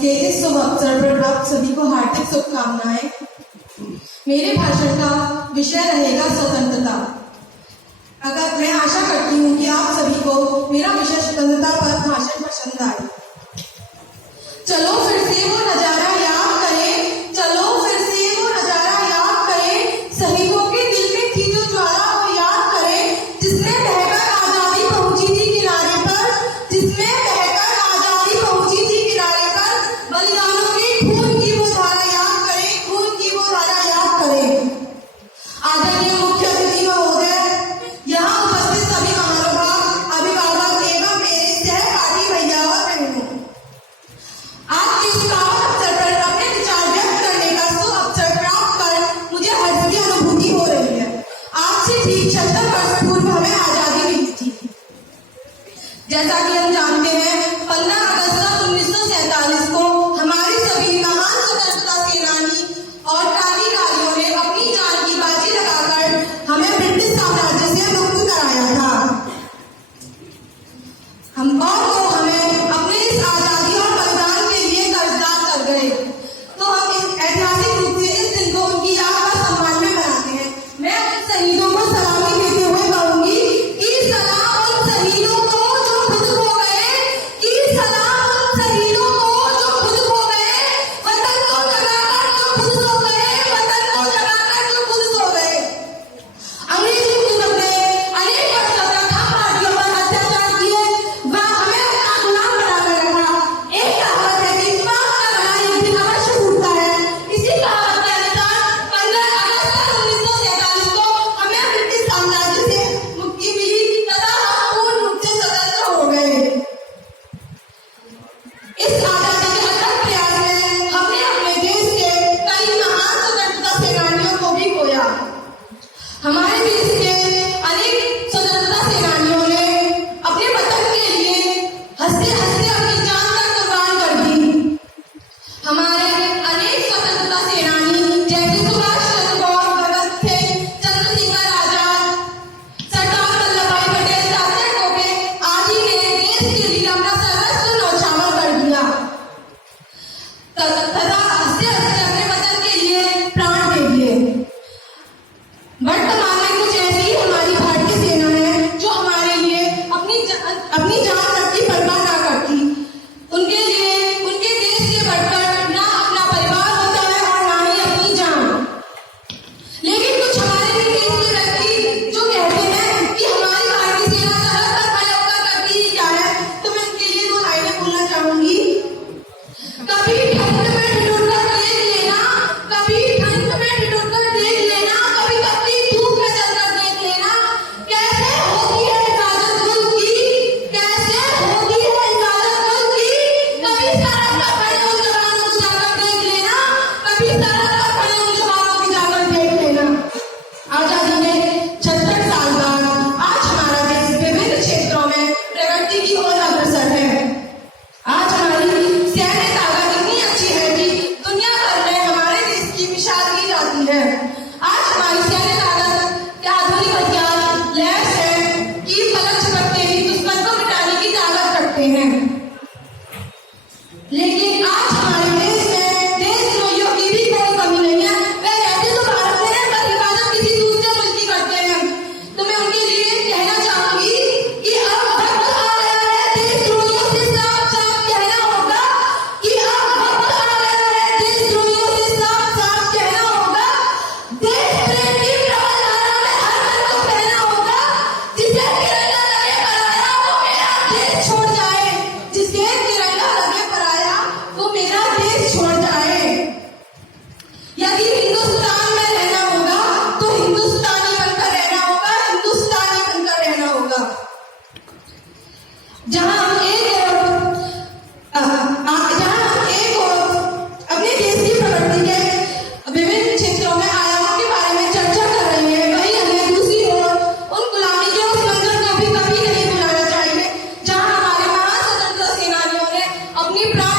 के इस शुभ अवसर पर आप सभी को हार्दिक शुभकामनाएं। मेरे भाषण का विषय रहेगा स्वतंत्रता। अगर मैं आशा करती हूँ कि आप सभी को मेरा विषय स्वतंत्रता पर भाषण पसंद आए। चलो फिर से वो नजारा याद करें, चलो फिर से वो नजारा याद करें, शहीदों के दिल में थी जो ज्वाला वो याद करें, जिसने बहकर आजादी पहुंची थी किनारे पर, जिसने बहकर आजादी पहुंची थी किनारे पर, बलिदानों के खून की वो धारा याद करें, खून की वो धारा याद करें। आदरणीय मुख्य अतिथि महोदय, यहाँ उपस्थित सभी महानुभाव, अभिभावक एवं मेरे सहपाठी भैया और बहनों, आज के इस अवसर पर अपने विचार व्यक्त करने का शुभ अवसर प्राप्त कर मुझे हर्ष की अनुभूति हो रही है। आज से ठीक 76 वर्ष पूर्व हमें आजादी मिली थी। जैसा कि हम जानते हैं, 15 अगस्त 1947 को हमारे सभी महान स्वतंत्रता सेनानी और क्रांतिकारियों ने अपनी जान की बाजी लगाकर हमें ब्रिटिश साम्राज्य से मुक्त कराया था। हम हमें अपने इस आजादी और बलिदान के लिए कर्जदार कर गए, तो हम इस ऐतिहासिक रूप से इस दिन को उनकी याद का सम्मान में मनाते हैं। मैं उन शहीदों को सलामी देते हुए कहूंगी कि सलाम उन शहीदों को जो खुद खो गए, कि सलाम उन शहीदों को जो खुद खो गए, वतन को जगाकर जो खुद सो गए, वतन को जगाकर जो खुद सो गए। अंग्रेजी हुकूमत ने अनेक वर्षों तक हम भारतीयों पर अत्याचार किए, वह हमें अपना गुलाम बनाकर रखा। एक कहावत है कि पाप का घड़ा एक दिन अवश्य फूटता है। इसी कहावत के अनुसार 15 अगस्त 1947 को हमें ब्रिटिश साम्राज्य से मुक्ति मिली तथा हम पूर्ण रूप से स्वतंत्र हो गए। इस आजादी के अथक प्रयास में हमने अपने देश के कई महान स्वतंत्रता सेनानियों को भी खोया। हमारे देश के अनेक स्वतंत्रता सेनानियों ने अपने वतन के लिए हंसते हंसते अपनी जान तक कुर्बान कर दी। हमारे अनेक स्वतंत्रता सेनानी जैसे सुभाष चंद्र बोस, भगत सिंह, चंद्रशेखर आजाद, सरदार वल्लभ भाई पटेल, तात्या टोपे आदि ने देश के लिए अपना सर्वस्व न्यौछावर कर दिया तथा हंसते हंसते अपने वतन के लिए प्राण दे दिए। वर्तमान में कुछ ऐसी ही हमारी भारतीय सेना है जो हमारे लिए अपनी जान तक की परवाह ना करती। उनके लिए उनके देश से बढ़कर ना अपना परिवार होता है और ना ही अपनी जान। लेकिन कुछ हमारे भी देश के व्यक्ति जो कहते हैं कि हमारी भारतीय सेना सरहद पर खड़े होकर करती ही क्या है, तो मैं उनके लिए 2 लाइनें बोलना चाहूंगी। कभी ठंड में ठिठुरकर देख लेना, कभी ठंड में ठिठुरकर देख लेना, कभी कभी धूप में जलकर देख लेना, कैसे होती है हिफाजत मुल्क की, कैसे होती है हिफाजत मुल्क की। कभी सरहद पर खड़े उन जवानों को जाकर देख लेना, कभी सरहद पर खड़े उन जवानों को जाकर देख लेना। आजादी के 76 साल बाद आज हमारा देश विभिन्न क्षेत्रों में प्रगति की ओर अग्रसर है। आज हमारी सैन्य ताकत इतनी अच्छी है कि दुनिया भर में हमारे देश की मिसाल की जाती है। आज हमारी सैन्य ताकत के आधुनिक हथियार लैस है कि पलक झपकते ही दुश्मन को मिटाने की ताकत रखते हैं। लेकिन आज हमारे देश में देशद्रोहियों की भी कोई कमी नहीं है। वे रहते तो भारत में हैं, पर हिफाजत किसी दूसरे मुल्क की करते हैं। तो मैं उनके लिए कहना चाहूंगी कि अब वक्त आ गया है देशद्रोहियों से साफ साफ कहना होगा, कि अब वक्त आ गया है देशद्रोहियों से साफ साफ कहना होगा। देश प्रेम की प्रबल धारा में हर मन को कहना होगा, जिसे तिरंगा लगे पर आया वो मेरा देश छोड़ जाए, जिसे तिरंगा लगे पर आया वो मेरा देश छोड़ जाए। यदि हिंदुस्तान में रहना होगा तो हिंदुस्तानी बनकर रहना होगा, हिंदुस्तानी बनकर रहना होगा। जहां हम एक और अपने देश की प्रगति के विभिन्न क्षेत्रों में आयामों के बारे में चर्चा कर रहे हैं, वहीं हमें दूसरी ओर उन गुलामी के उस मंजर को भी कभी नहीं भुलाना चाहिए जहां हमारे महान स्वतंत्रता सेनानियों ने अपनी प्राण